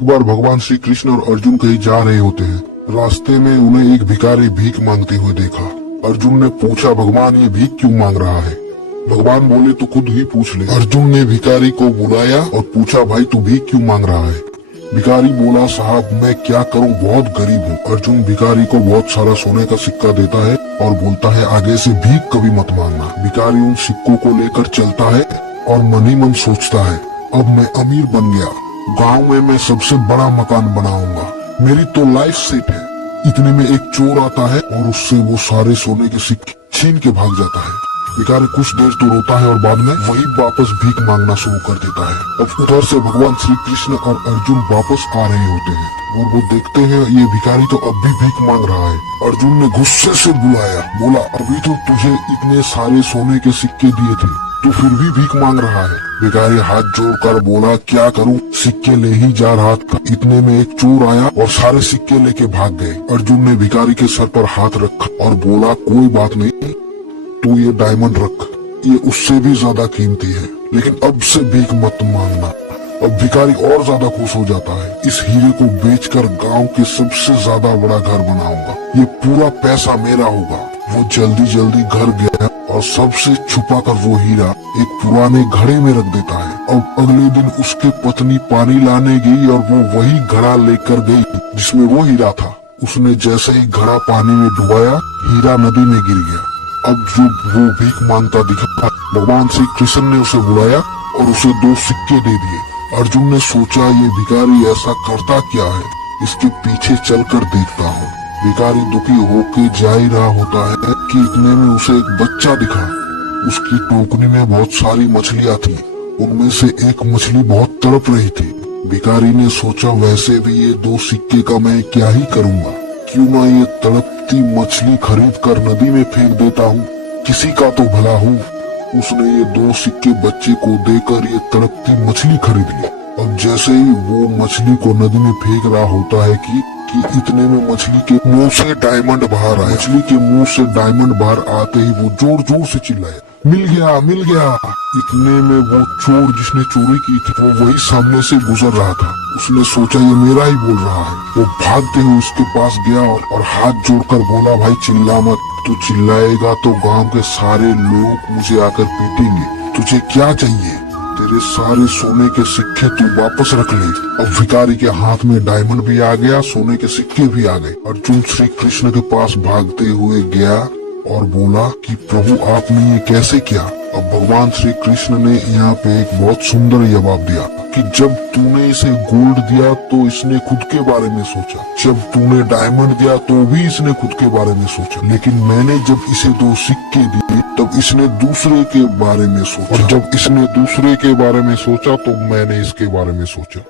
एक बार भगवान श्री कृष्ण और अर्जुन कहीं जा रहे होते हैं। रास्ते में उन्हें एक भिखारी भीख मांगते हुए देखा। अर्जुन ने पूछा, भगवान ये भीख क्यों मांग रहा है? भगवान बोले, तो खुद ही पूछ ले। अर्जुन ने भिखारी को बुलाया और पूछा, भाई तू भीख क्यों मांग रहा है? भिखारी बोला, साहब मैं क्या करूं, बहुत गरीब हूं। अर्जुन भिखारी को बहुत सारा सोने का सिक्का देता है और बोलता है, आगे से भीख कभी मत मांगना। भिखारी उन सिक्कों को लेकर चलता है और मन ही मन सोचता है, अब मैं अमीर बन गया, गांव में मैं सबसे बड़ा मकान बनाऊंगा, मेरी तो लाइफ सेट है। इतने में एक चोर आता है और उससे वो सारे सोने के सिक्के छीन के भाग जाता है। भिखारी कुछ देर तो रोता है और बाद में वही वापस भीख मांगना शुरू कर देता है। अब उधर से भगवान श्री कृष्ण और अर्जुन वापस आ रहे होते हैं और वो देखते हैं ये भिखारी तो अब भी भीख मांग रहा है। अर्जुन ने गुस्से से बुलाया, बोला, अभी तो तुझे इतने सारे सोने के सिक्के दिए थे, तू फिर भी भीख मांग रहा है। भिखारी हाथ जोड़कर बोला, क्या करूं, सिक्के ले ही जा रहा था, इतने में एक चोर आया और सारे सिक्के लेके भाग गए। अर्जुन ने भिखारी के सर पर हाथ रखा और बोला, कोई बात नहीं, तू ये डायमंड रख, ये उससे भी ज्यादा कीमती है, लेकिन अब से भीख मत मांगना। अब भिखारी और ज्यादा खुश हो जाता है, इस हीरे को बेचकर गांव के सबसे ज्यादा बड़ा घर बनाऊंगा, ये पूरा पैसा मेरा होगा। वो जल्दी जल्दी घर गया और सबसे छुपा कर वो हीरा एक पुराने घड़े में रख देता है। अब अगले दिन उसके पत्नी पानी लाने गई और वो वही घड़ा लेकर गई जिसमें वो हीरा था। उसने जैसे ही घड़ा पानी में डुबाया, हीरा नदी में गिर गया। अब जो वो भीख मांगता दिखा, भगवान श्री कृष्ण ने उसे बुलाया और उसे 2 सिक्के दे दिए। अर्जुन ने सोचा, ये भिखारी ऐसा करता क्या है, इसके पीछे चलकर देखता हूँ। भिखारी दुखी होके जा ही रहा होता है कि इतने में उसे एक बच्चा दिखा। उसकी टोकरी में बहुत सारी मछलियाँ थी, उनमें से एक मछली बहुत तड़प रही थी। भिखारी ने सोचा, वैसे भी ये 2 सिक्के का मैं क्या ही करूँगा, क्यों ना ये तड़पती मछली खरीद कर नदी में फेंक देता हूँ, किसी का तो भला हो। उसने ये 2 सिक्के बच्चे को देकर ये तड़पती मछली खरीद ली। अब जैसे ही वो मछली को नदी में फेंक रहा होता है कि इतने में मछली के मुंह से डायमंड बाहर आया। मछली के मुंह से डायमंड बाहर आते ही वो जोर जोर से चिल्लाया, मिल गया, मिल गया। इतने में वो चोर जिसने चोरी की थी वो वही सामने से गुजर रहा था। उसने सोचा, ये मेरा ही बोल रहा है। वो भागते हुए उसके पास गया और हाथ जोड़कर बोला, भाई चिल्ला मत, तू चिल्लाएगा तो गांव के सारे लोग मुझे आकर पीटेंगे। तुझे क्या चाहिए? तेरे सारे सोने के सिक्के तू वापस रख ले। अब भिखारी के हाथ में डायमंड भी आ गया, सोने के सिक्के भी आ गए। अर्जुन श्री कृष्ण के पास भागते हुए गया और बोला कि प्रभु आपने ये कैसे किया? अब भगवान श्री कृष्ण ने यहाँ पे एक बहुत सुंदर जवाब दिया कि जब तूने इसे गोल्ड दिया तो इसने खुद के बारे में सोचा, जब तूने डायमंड दिया तो भी इसने खुद के बारे में सोचा, लेकिन मैंने जब इसे 2 सिक्के दिए तब इसने दूसरे के बारे में सोचा, और जब इसने दूसरे के बारे में सोचा तो मैंने इसके बारे में सोचा।